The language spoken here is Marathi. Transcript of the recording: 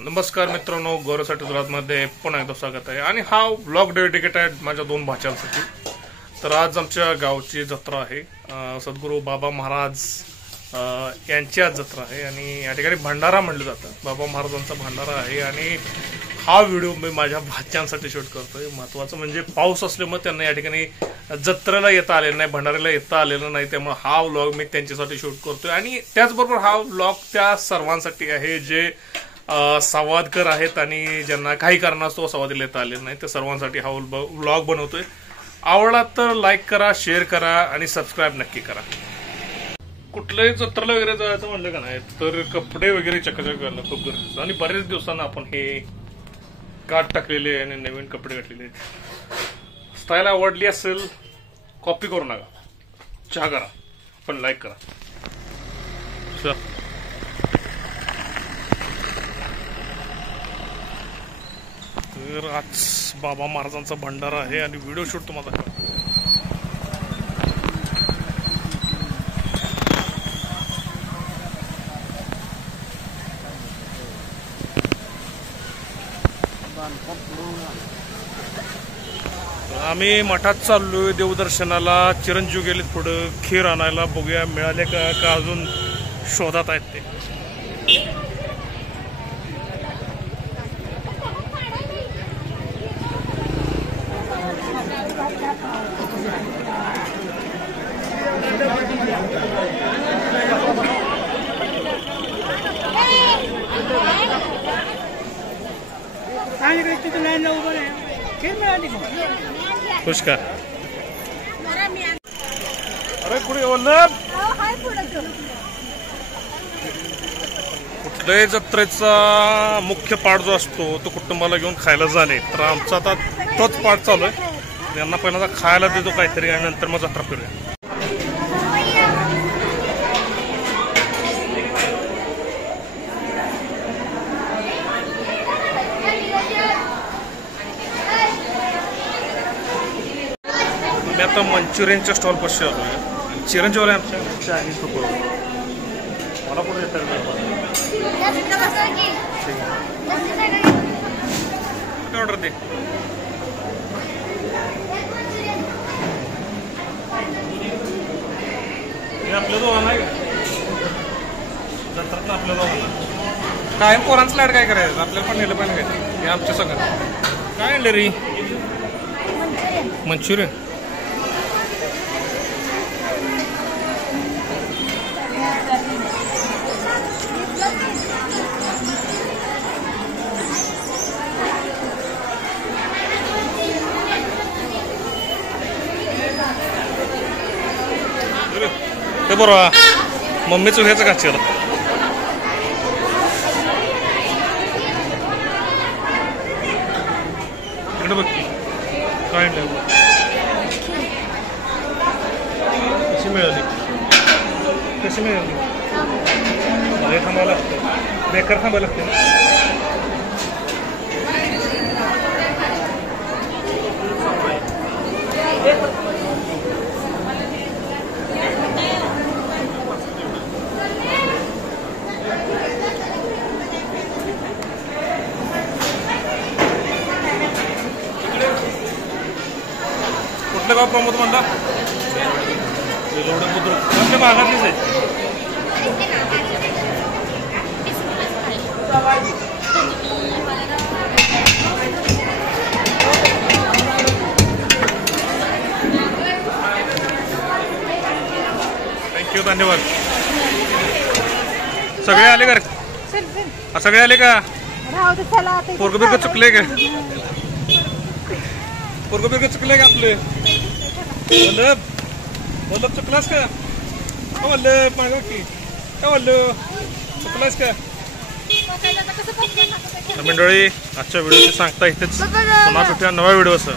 नमस्कार मित्रांनो, गौरवसाठी गुजरातमध्ये पुन्हा एकदा स्वागत आहे आणि हा व्लॉग डेडिकेटेड माझ्या दोन भाच्यांसाठी। तर आज आमच्या गावची जत्रा आहे, सद्गुरू बाबा महाराज यांची आज जत्रा आहे आणि या ठिकाणी भंडारा म्हणलं जातं। बाबा महाराजांचा भंडारा आहे आणि हा व्हिडिओ मी माझ्या भाच्यांसाठी शूट करतोय। महत्त्वाचं म्हणजे पाऊस असल्यामुळे त्यांना या ठिकाणी जत्रेला येता आलेलं नाही, भंडाऱ्याला येता आलेलं नाही, त्यामुळे हा व्लॉग मी त्यांच्यासाठी शूट करतोय। आणि त्याचबरोबर हा व्लॉग त्या सर्वांसाठी आहे जे संवादकर आहेत आणि ज्यांना काही कारणास्तव संवाद लेता आले नाही, त्या सर्वांसाठी हा व्लॉग बनवतोय। आवडला तर लाईक करा, शेअर करा आणि सबस्क्राईब नक्की करा। कुठल्याही जत्रेला वगैरे जायचं म्हणलं का नाही तर कपडे वगैरे चकाचक घालणं खूप गरजेचं आणि बरेच दिवसांना आपण हे काट टाकलेले आणि नवीन कपडे घातलेले। स्टाईल आवडली असेल कॉपी करू नका, चहा करा पण लाईक करा। तर आज बाबा महाराजांचा भंडारा आहे आणि व्हिडिओ शूट तुम्हाला आम्ही मठात चाललोय देवदर्शनाला। चिरंजीव गेलेत पुढं खीर आणायला, बघूया मिळाले का अजून शोधात आहेत ते। खुश का अरे कुठे कुठल्याही जत्रेचा मुख्य पाठ जो असतो तो कुटुंबाला घेऊन खायला जाणे, तर आमचा आता तोच पाठ चालू आहे। यांना पहिल्यांदा खायला देतो काहीतरी आणि नंतर मग जत्रा फिरूया। मी आता मंचुरियनच्या स्टॉल पाशी आलोय। चिरंजीवले आमच्या चायनीज पकडून मला पण येत ऑर्डर दे। आपल्या दोघांना जत्रात आपल्या दोघांना कायम पोरांचं लाड काय करायचं, आपल्याला पण नेलं पाहिजे काय हे आमच्या सगळं। काय आणलं रे? मंचुरियन। ते बरोबर मम्मीचं घ्यायचं का चिर इकडे बघ काय कशी मिळाली, कशी मिळाली? हे थांबायला लागतं, बेकार थांबायला लागते। कुठलं गाव प्रमोद म्हणता? आपल्या भागातलीच आहे। थँक्यू, धन्यवाद। सगळे आले का? सगळे आले का? पोरग बिरग चुकले का? पोरग बिरग चुकले का आपले? वल्लभ वल्लभ चुकलास का? वल्लभ मागव की का वल्लभ चुकलास का? मंडळी आजच्या व्हिडिओची सांगता इथेच, पुन्हा भेटूया नव्या व्हिडिओसह।